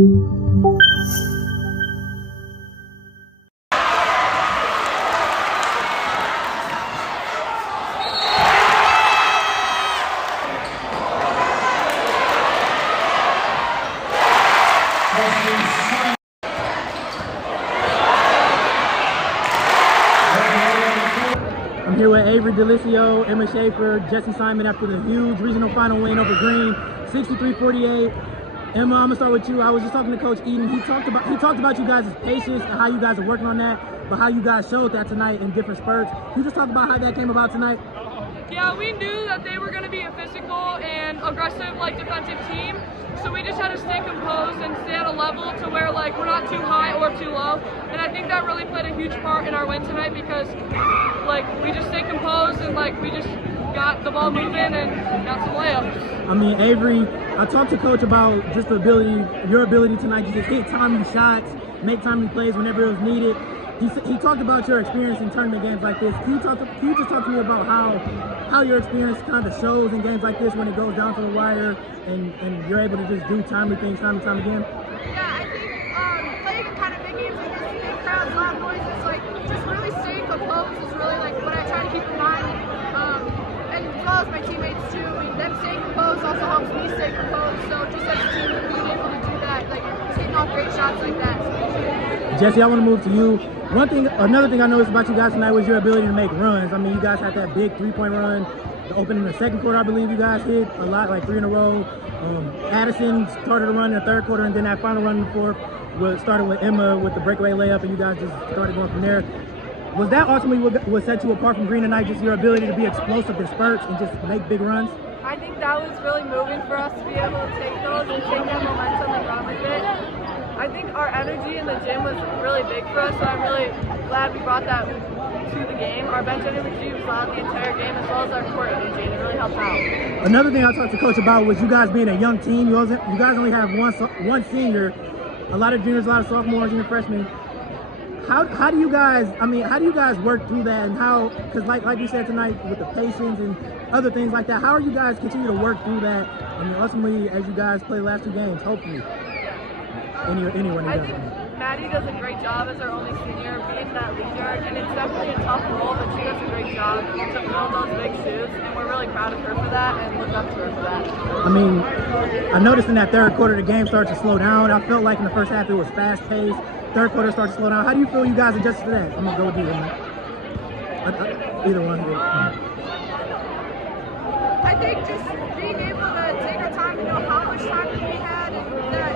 I'm here with Avery, DeLisio, Emma Schaefer, Jesse Simon after the huge regional final win over Green, 63-48. Emma, I'm gonna start with you. I was just talking to Coach Eaton. He talked about you guys' patience and how you guys are working on that, but how you guys showed that tonight in different spurts. Can you just talk about how that came about tonight? Yeah, we knew that they were going to be a physical and aggressive, defensive team. So we just had to stay composed and stay at a level to where, we're not too high or too low. And I think that really played a huge part in our win tonight because, we just stayed composed and, we just got the ball moving and got some layups. I mean, Avery, I talked to Coach about just your ability tonight to just hit timely shots, make timely plays whenever it was needed. He talked about your experience in tournament games like this. Can you just talk to me about how your experience kind of shows in games like this when it goes down to the wire and you're able to just do timely things time and time again? Yeah, I think playing in kind of big games like this, big crowds, loud noises, just really staying composed is really what I try to keep in mind. And as well as my teammates too. Them staying composed also helps me stay composed. So just as a team, being able to do that, taking off great shots like that. Jesse, I want to move to you. Another thing I noticed about you guys tonight was your ability to make runs. I mean, you guys had that big three-point run. The opening in the second quarter, I believe you guys hit a lot, 3 in a row. Addison started to run in the third quarter, and then that final run in the fourth started with Emma with the breakaway layup, and you guys just started going from there. Was that ultimately what set you apart from Green tonight, just your ability to be explosive in spurts and just make big runs? I think that was really moving for us to be able to take those and take that momentum and run with it. I think our energy in the gym was really big for us, so I'm really glad we brought that to the game. Our bench energy was loud the entire game, as well as our court energy, and it really helped out. Another thing I talked to Coach about was you guys being a young team. You guys only have one senior, a lot of juniors, a lot of sophomores, and freshmen. How do you guys work through that, and how, because like you said tonight with the patience and other things like that, how are you guys continue to work through that, and ultimately as you guys play the last 2 games, hopefully? Anyone I think Maddie does a great job as our only senior, being that leader, and it's definitely a tough role, but she does a great job to fill those big shoes, and we're really proud of her for that and look up to her for that. I mean, I noticed in that third quarter the game started to slow down. I felt like in the first half it was fast-paced. Third quarter started to slow down. How do you feel you guys adjusted to that? I'm going to go with you. Either one. I think just being able to take our time and know how much time we had, and that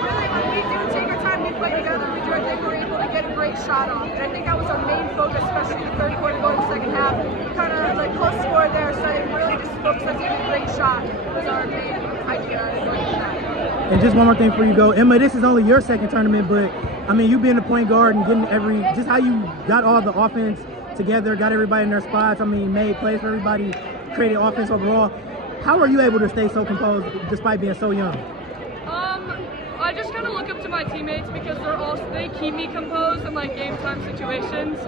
really when we do take our time, we play together, we do our thing, we're able to get a great shot off. And I think that was our main focus, especially in the third quarter going to the second half. We kind of close score there, so it really just focused on getting a great shot was our main idea going into that. And just one more thing before you go. Emma, this is only your second tournament, but I mean, you being the point guard and getting just how you got all the offense together, got everybody in their spots, I mean, made plays for everybody, created offense overall. How are you able to stay so composed despite being so young? I just kind of look up to my teammates because they keep me composed in game time situations.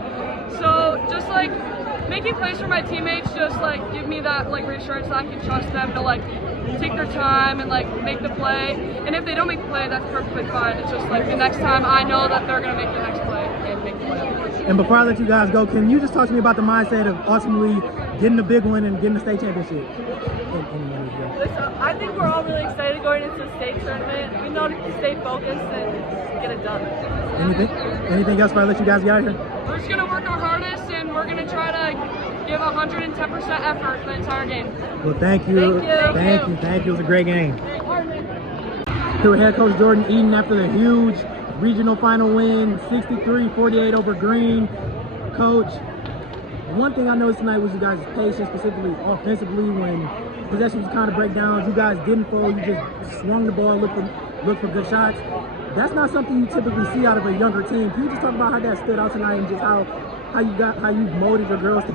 So just making plays for my teammates just give me that reassurance that I can trust them to take their time and make the play. And if they don't make the play, that's perfectly fine. It's just the next time I know that they're gonna make the next play and make the play. And before I let you guys go, can you just talk to me about the mindset of ultimately getting the big one and getting the state championship? Listen, I think we're all really excited going into the state tournament. We know to stay focused and get it done. Anything else before I let you guys get out of here? We're just gonna work our hardest and we're gonna try to give 110% effort the entire game. Well, thank you. Thank you. It was a great game. Here with head coach Jordan Eaton after the huge regional final win, 63-48 over Green. Coach, one thing I noticed tonight was you guys' patience, specifically offensively, when possessions kind of break down. You guys didn't fold. You just swung the ball, looked for good shots. That's not something you typically see out of a younger team. Can you just talk about how that stood out tonight and just how you've molded your girls to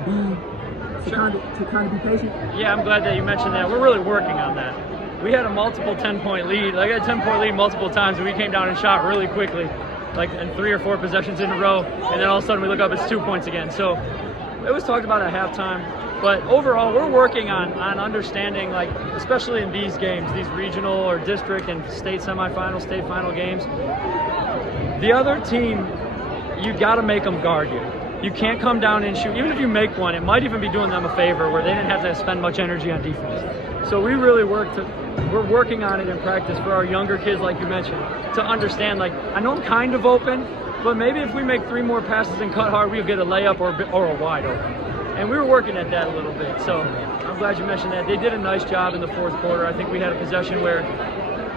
kind of be patient? Yeah, I'm glad that you mentioned that. We're really working on that. We had a multiple 10-point lead. I got a 10-point lead multiple times, and we came down and shot really quickly, in 3 or 4 possessions in a row, and then all of a sudden we look up, it's 2 points again. So it was talked about at halftime. But overall, we're working on understanding, like, especially in these games, these regional or district and state semifinal, state final games, the other team, you got to make them guard you. You can't come down and shoot. Even if you make one, it might even be doing them a favor where they didn't have to spend much energy on defense. So we really we're working on it in practice for our younger kids, like you mentioned, to understand, like, I know I'm kind of open, but maybe if we make 3 more passes and cut hard, we'll get a layup or a wide open. And we were working at that a little bit. So I'm glad you mentioned that. They did a nice job in the fourth quarter. I think we had a possession where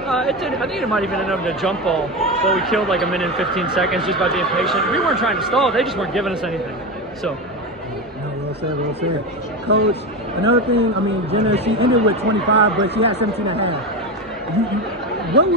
I think it might even end up in a jump ball, but we killed like a minute and 15 seconds just by being patient. We weren't trying to stall. They just weren't giving us anything. So. No, well said, well said. Coach, another thing, I mean, Jenna, she ended with 25, but she had 17 and a half. What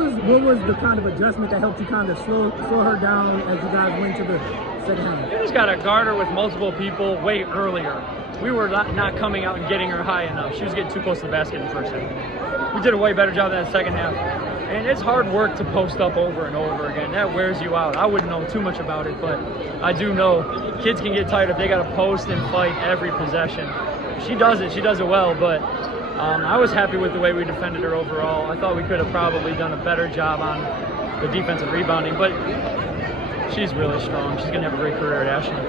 was the kind of adjustment that helped you kind of slow her down as you guys went to the second half? You just got to guard her with multiple people way earlier. We were not coming out and getting her high enough. She was getting too close to the basket in the first half. We did a way better job in the second half. And it's hard work to post up over and over again. That wears you out. I wouldn't know too much about it, but I do know kids can get tired if they got to post and fight every possession. She does it. She does it well, but I was happy with the way we defended her overall. I thought we could have probably done a better job on the defensive rebounding, but she's really strong. She's going to have a great career at Ashland.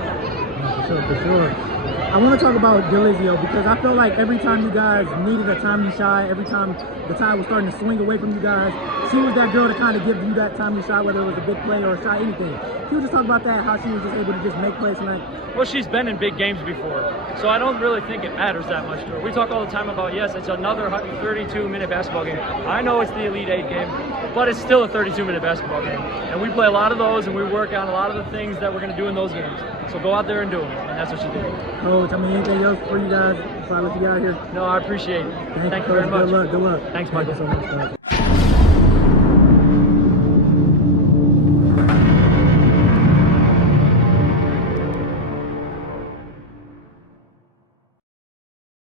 For sure. I want to talk about DeLisio because I feel like every time you guys needed a timely shot, every time the tide was starting to swing away from you guys, she was that girl to kind of give you that timely shot, whether it was a big play or a shot, anything. Can you just talk about that, how she was just able to just make plays tonight? Well, she's been in big games before, so I don't really think it matters that much to her. We talk all the time about, yes, it's another 32-minute basketball game. I know it's the Elite 8 game, but it's still a 32-minute basketball game. And we play a lot of those, and we work on a lot of the things that we're going to do in those games. So go out there and do them, and that's what she did. Coach, I mean, anything else for you guys before I let you get out of here? No, I appreciate it. Thank you very much. Good luck. Thanks, Michael. Thank you so much, guys.